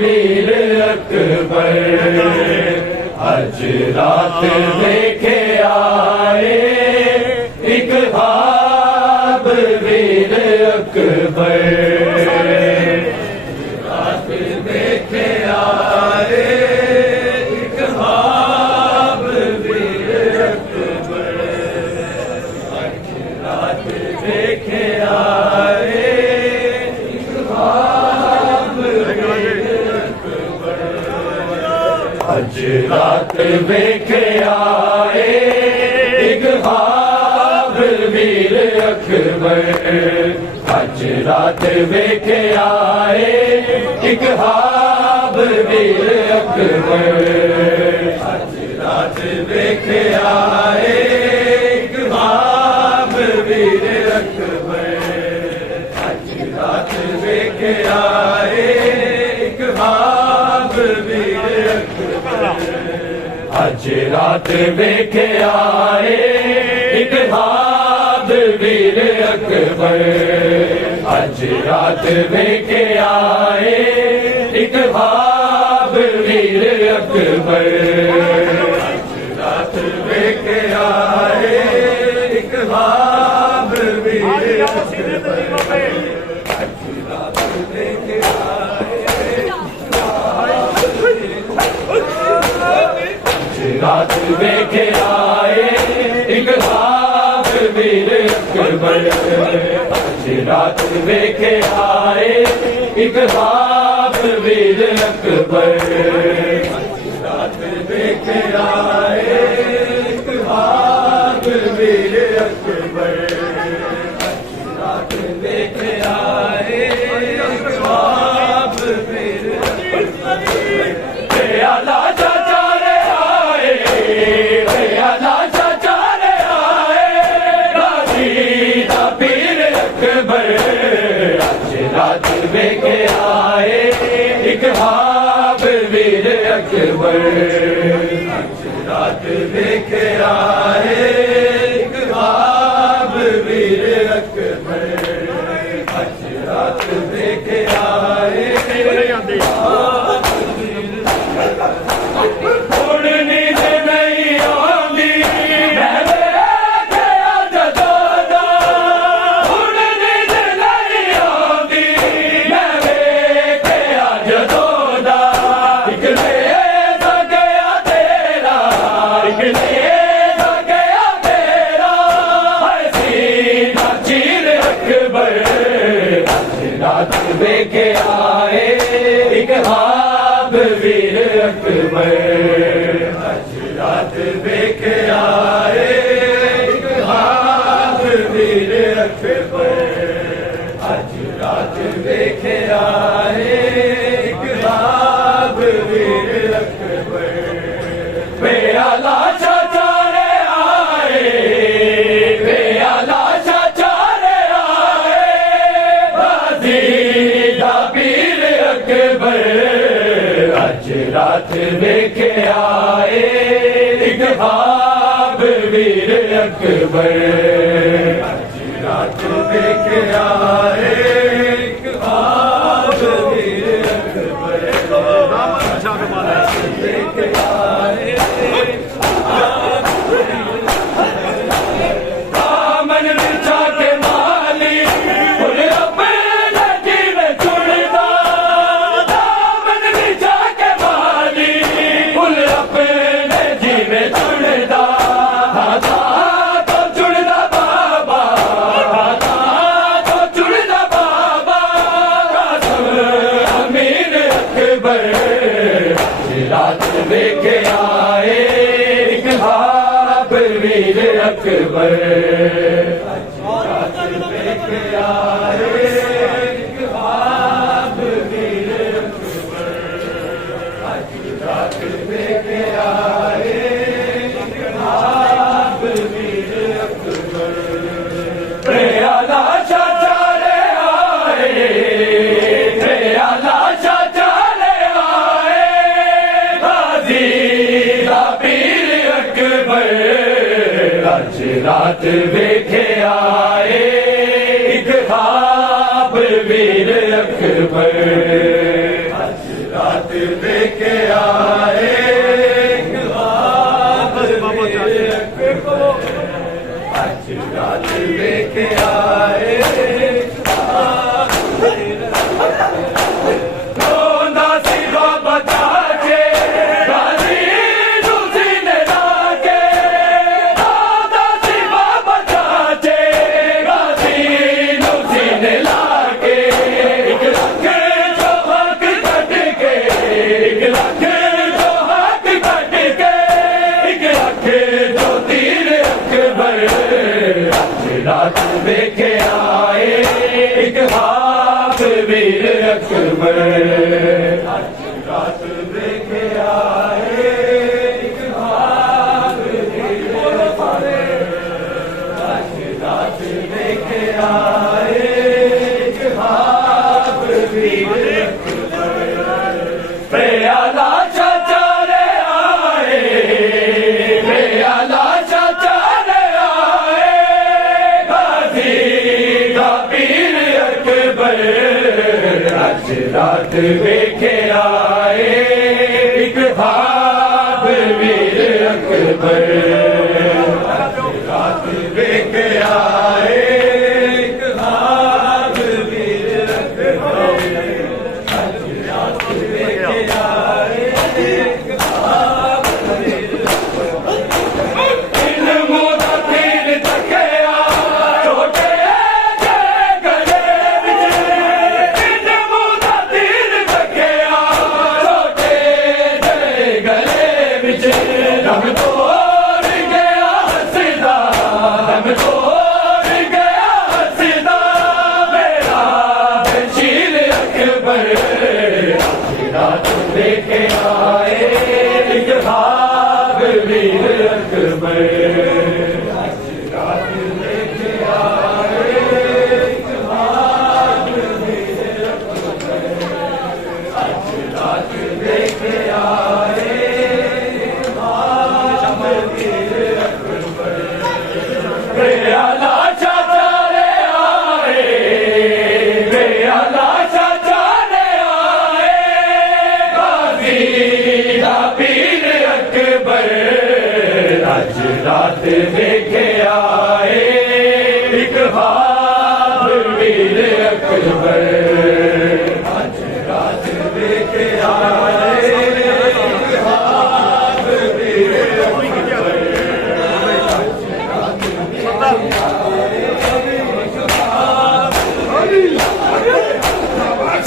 वीर अकबर आज रात देखे आए एक ख्वाब वीर अकबर रात देखे आए एक ख्वाब वीर अकबर आज रात देखे आए एक ख्वाब आज रात देखे आए एक ख्वाब वीर अकबर आज रात देखे आए एक ख्वाब वीर अकबर आज रात देखे आए एक ख्वाब वीर अकबर आज रात देखे आए एक ख्वाब वीर आज रात देखे आए एक ख्वाब वीर अकबर आज रात देखे आए एक ख्वाब वीर अकबर आज रात देखे आए एक ख्वाब वीर अकबर आज रात देखे रात देखे आए एक ख्वाब वीर अकबर आज रात देखे आए एक ख्वाब वीर अकबर आज रात देखे आए एक ख्वाब वीर अकबर आज रात देखे आए एक ख्वाब वीर अकबर रात देखे आए एक ख्वाब वीर अकबर आज रात देखे आए एक ख्वाब वीर अकबर आज रात देखे आए रात देखे आए एक ख्वाब वीर अकबर आज रात देखे आए एक ख्वाब वीर अकबर आज रात देखे आए एक ख्वाब वीर अकबर बेअला चाचारे आए बेअला चाचारे आए वीर अकबर आज रात देखे आए एक ख्वाब वीर अकबर आज रात देखे आए एक ख्वाब वीर अकबर देखे आए दामन बिछा के माली रात देखे आए एक ख्वाब वीर अकबर आज रात देखे आए एक ख्वाब वीर अकबर आज रात देखे आए एक ख्वाब वीर अकबर प्रेयाला चाचारे आए प्रेयाला चाचारे आए वीर अकबर अज रात वेखे आए एक ख्वाब वीर अकबर अज रात वेखे आए एक ख्वाब वीर अकबर अज रात वेखे आए एक ख्वाब वीर अकबर रोंदा सी बाबा चाचे गाजी नू सीने लाके रोंदा सी बाबा चाचे गाजी नू सीने लाके एक लख जो हक कट के एक लख जो हक कट के एक लख जो तीर अकबर रात देखे आए एक ख्वाब वीर अकबर रात देखे आए एक ख्वाब वीर अकबर रात देखे आए एक ख्वाब वीर अकबर प्याला चाचा रे आए प्याला चाचा रे आए गाजी का पीर अकबर अज रात वेखे आए एक ख्वाब वीर अकबर अज रात वेखे आए एक ख्वाब वीर अकबर अज रात वेखे आए एक ख्वाब वीर अकबर इल्मो दा तीर तकिया छोटे जे गले विच इल्मो दा तीर तकिया छोटे जे गले विच रब तोड़ गया हसदा रब तोड़ गया हसदा मेरा बशीर अकबर रात देखे आए एक ख्वाब वीर अकबर रात देखे आए एक ख्वाब वीर अकबर रात देखे आए एक ख्वाब वीर अकबर प्याला चाचा रे आए प्याला चाचा रे आए गाजी का पीर अकबर अज रात देखे आए एक ख्वाब वीर अकबर अज रात देखे आए एक ख्वाब वीर अकबर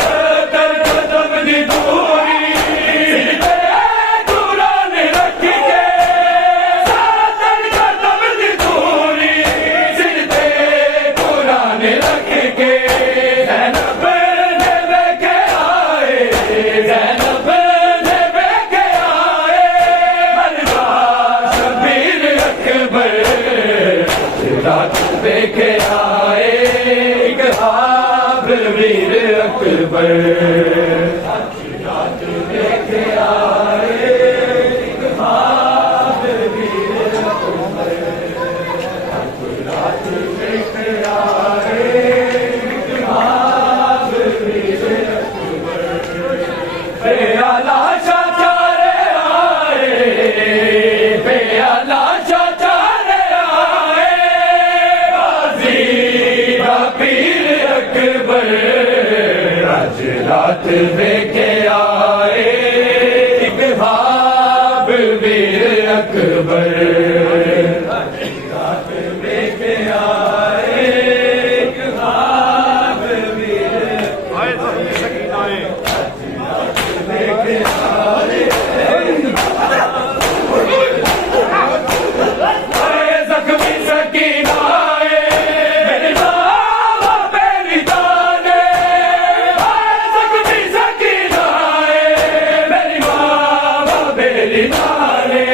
सदर कदम दी दूरी ते कुरान रख के सदर कदम दी दूरी सिर ते कुरान रख के ज़ैनब ने वेखे आए ज़ैनब ने वेखे आए मरदा शबीर अकबर रात देखे आए एक ख्वाब वीर अकबर रात देखे आए एक ख्वाब वीर अकबर रात देखे आए एक ख्वाब वीर अकबर प्याला चाचा रे आए प्याला चाचा रे आए गाजी का पीर अकबर अज रात देखे आए एक ख्वाब वीर अकबर रात देखे आए एक ख्वाब वीर देखे आए जख्मी सकीना मेरे बाबा मेरी दाने जख्मी सकीना मेरी बाबा मेरी दाने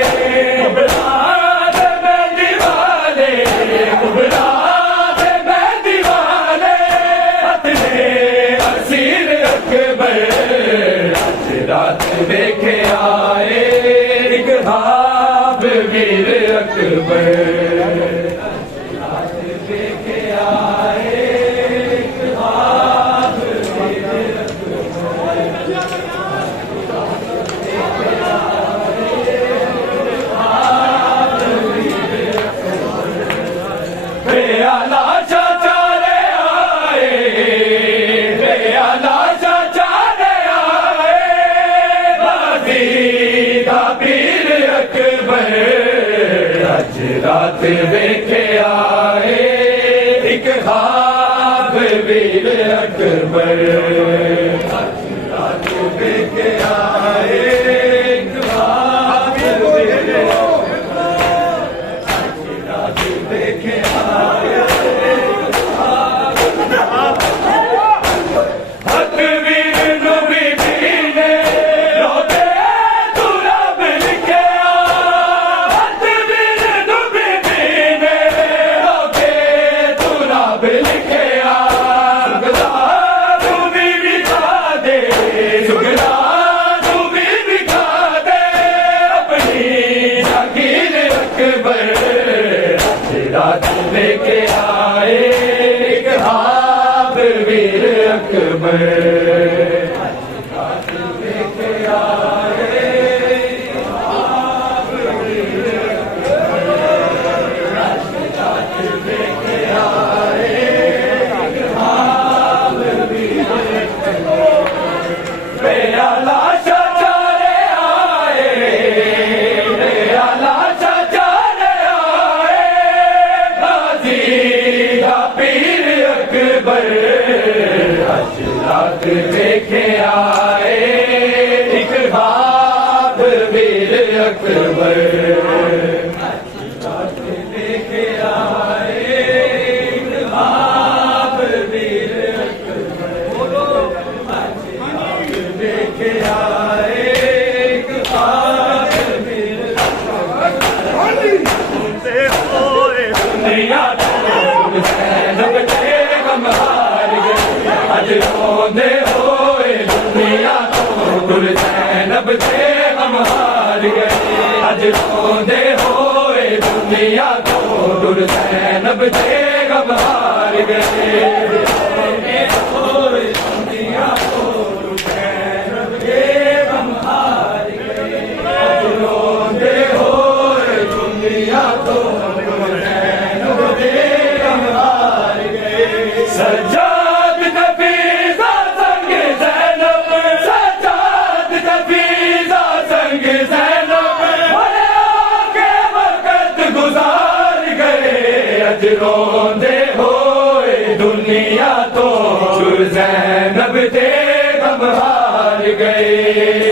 रात देखे आए एक ख्वाब वीर अकबर रात देखे आए एक ख्वाब वीर रात देखे आए हक वीर नबी ने रोते तुरब लिखे रात लेके आए एक ख्वाब वीर अकबर रात लेके आए एक ख्वाब वीर अकबर रात लेके आए एक ख्वाब वीर अकबर बेअला चाचारे आए बेअला पीर अकबर रात देखे आए एक ख्वाब वीर अकबर रात देखे आए एक ख्वाब वीर अकबर देखे आए एक ख्वाब वीर दुनिया ज़ैनब ते गम हार गए अज रोंदे होए दुनिया तो गुल ज़ैनब ते गम हार गए अज रोंदे होए दुनिया तो गुल ज़ैनब ते गम हार गए रोंदे होए दुनिया तो गुल ज़ैनब ते गम हार गए अज रोंदे होए दुनिया तो गुल ज़ैनब ते सज्जाद नफीसा संग ज़ैनब सज्जाद नफीसा संग ज़ैनब बड़े आके वक़्त गुजार गए अज रोंदे होए दुनिया तो ज़ैनब ते गम हार गए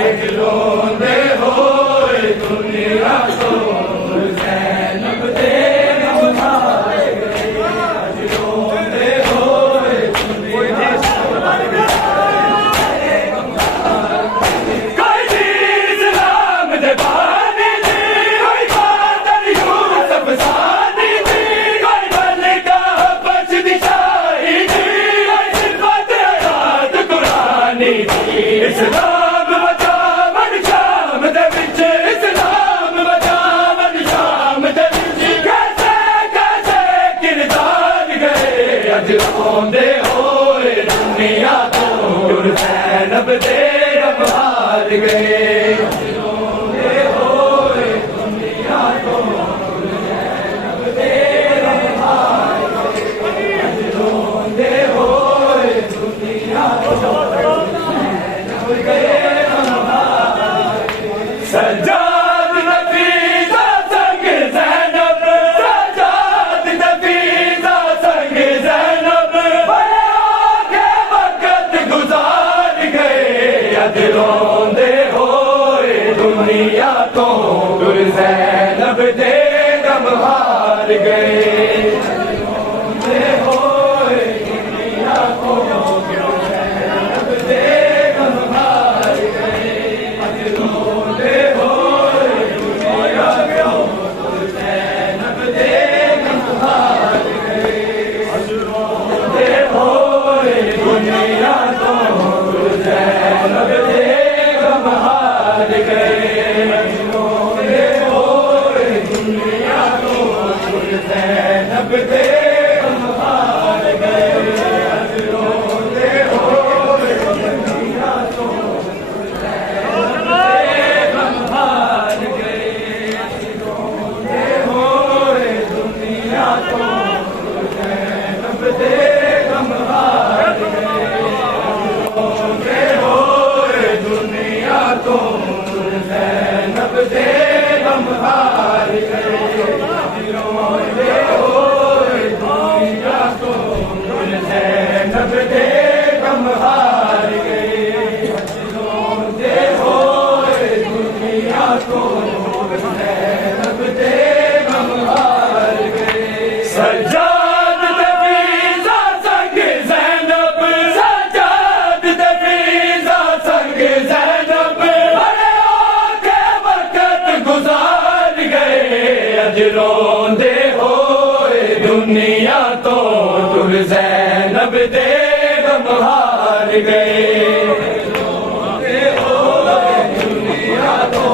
अज रोंदे होए दुनिया तो ज़ैनब ते गम हार गए अज रोंदे इस्लाम बचावन शाम दे विच इस्लाम बचावन शाम दे विच कैसे कैसे किरदार गए अज रोंदे होए दुनिया तो ज़ैनब ते गम हार गए अज रोंदे होए दुनिया तो ज़ैनब ते गम हार गए अज रोंदे होए दुनिया तो सज्जाद नफीसा संग ज़ैनब सज्जाद नफीसा संग ज़ैनब बड़े आके वक़्त गुजार गए अज रोंदे होए दुनिया तो ज़ैनब ते गम हार गए रोंदे होए दुनिया को ज़ैनब ते गम हार गए अज रोंदे होए दुनिया को ज़ैनब ते गम हार गए अज रोंदे होए दुनिया को ज़ैनब ते गम हार गए अज रोंदे होए दुनिया अज रोंदे होए दुनिया तो तुर ज़ैनब दे गम हार गए रोंदे होए दुनिया तो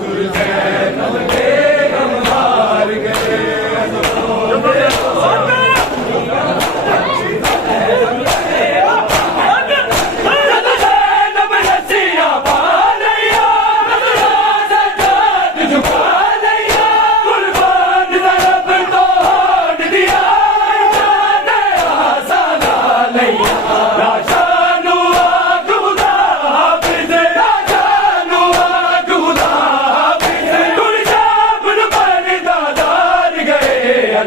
तुर ज़ैनब दे गम हार गए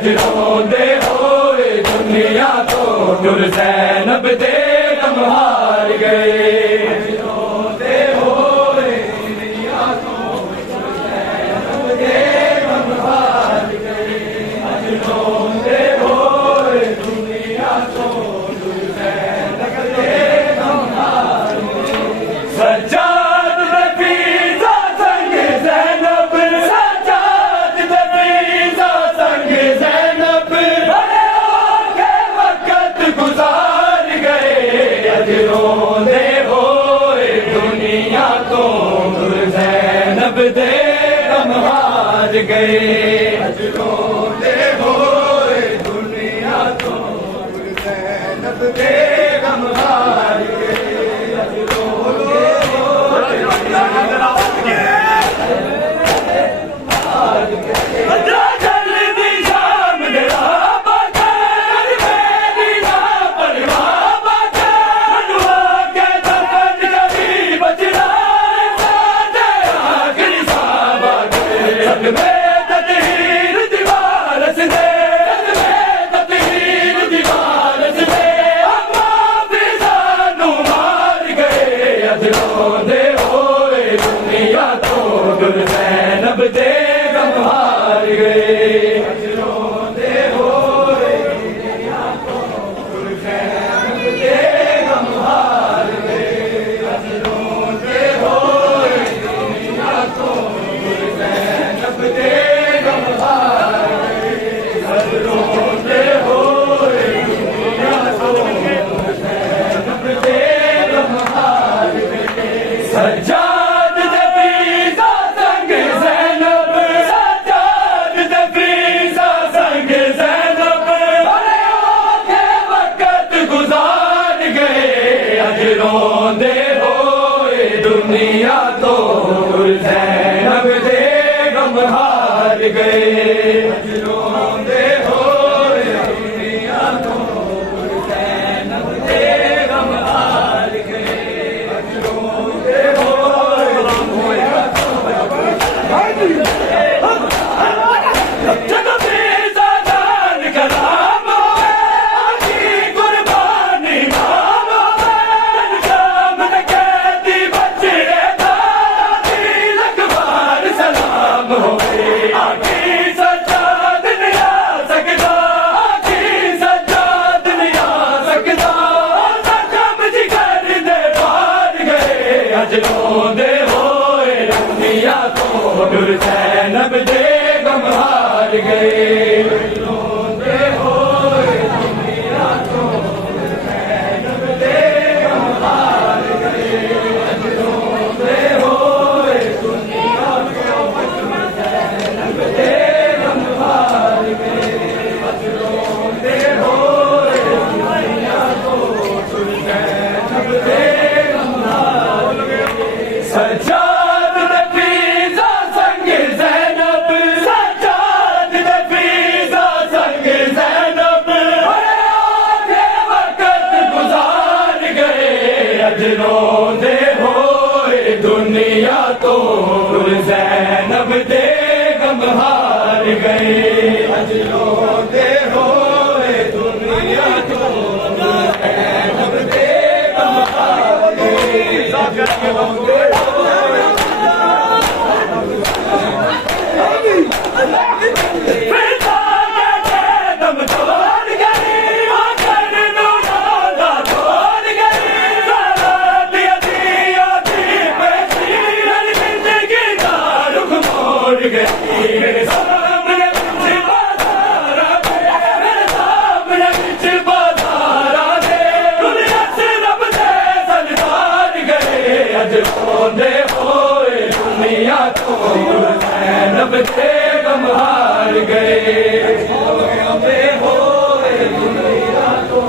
रोंदे होए दुनिया तो तुर ज़ैनब दे गम हार गए रोंदे होए दुनिया तो तुर ज़ैनब दे गम हार गए सज्जाद नफीसा संग ज़ैनब सज्जाद नफीसा संग ज़ैनब गुजार गए अज रोंदे होए दुनिया तो तुर ज़ैनब दे गम हार गए अज रोंदे होए दुनिया तो तुर ज़ैनब दे गम हार गए अज रोंदे होए रोंदे होए दुनिया तो तुर ज़ैनब दे गम हार गए रोंदे होए दुनिया तो तुर ज़ैनब दे गम हार गए रोंदे होए दुनिया तो तुर ज़ैनब दे गम हार गए रोंदे होए दुनिया तो तुर ज़ैनब दे गम हार गए सज्जाद नफीसा संग ज़ैनब सज्जाद नफीसा संग ज़ैनब बड़े औखे वक़्त गुजार गए अज रोंदे होए दुनिया तो तुर ज़ैनब दे गम हार गए अज रोंदे होए दुनिया तो तुर ज़ैनब दे गम हार गए अज रोंदे होए दुनिया तो जग बेज़ादान कलाम होए आखी कुर्बानी नाम होए शाम न कहती बच्चे दादी लखबार सलाम होए आखी सज्जाद नहीं आ सकता आखी सज्जाद नहीं आ सकता जब जिगर दे पार गए अज रोंदे होए दुनिया तो तुर ज़ैनब दे गम हार गए रोंदे होए दुनिया तो तुर ज़ैनब दे गम हार गए अज रोंदे होए दुनिया तो तुर ज़ैनब दे गम हार गए अज रोंदे होए दुनिया तो तुर ज़ैनब दे गम हार गए सज्जाद नफीसा संग ज़ैनब सज्जाद नफीसा संग ज़ैनब बड़े औखे वक़्त गुजार गए अज रोंदे होए दुनिया तो तुर ज़ैनब दे गम हार गए अज रोंदे होए दुनिया तो तुर ज़ैनब दे गम हार गए अज रोंदे मेरे सामने गए अबे होए दुनिया तो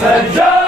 Sajjad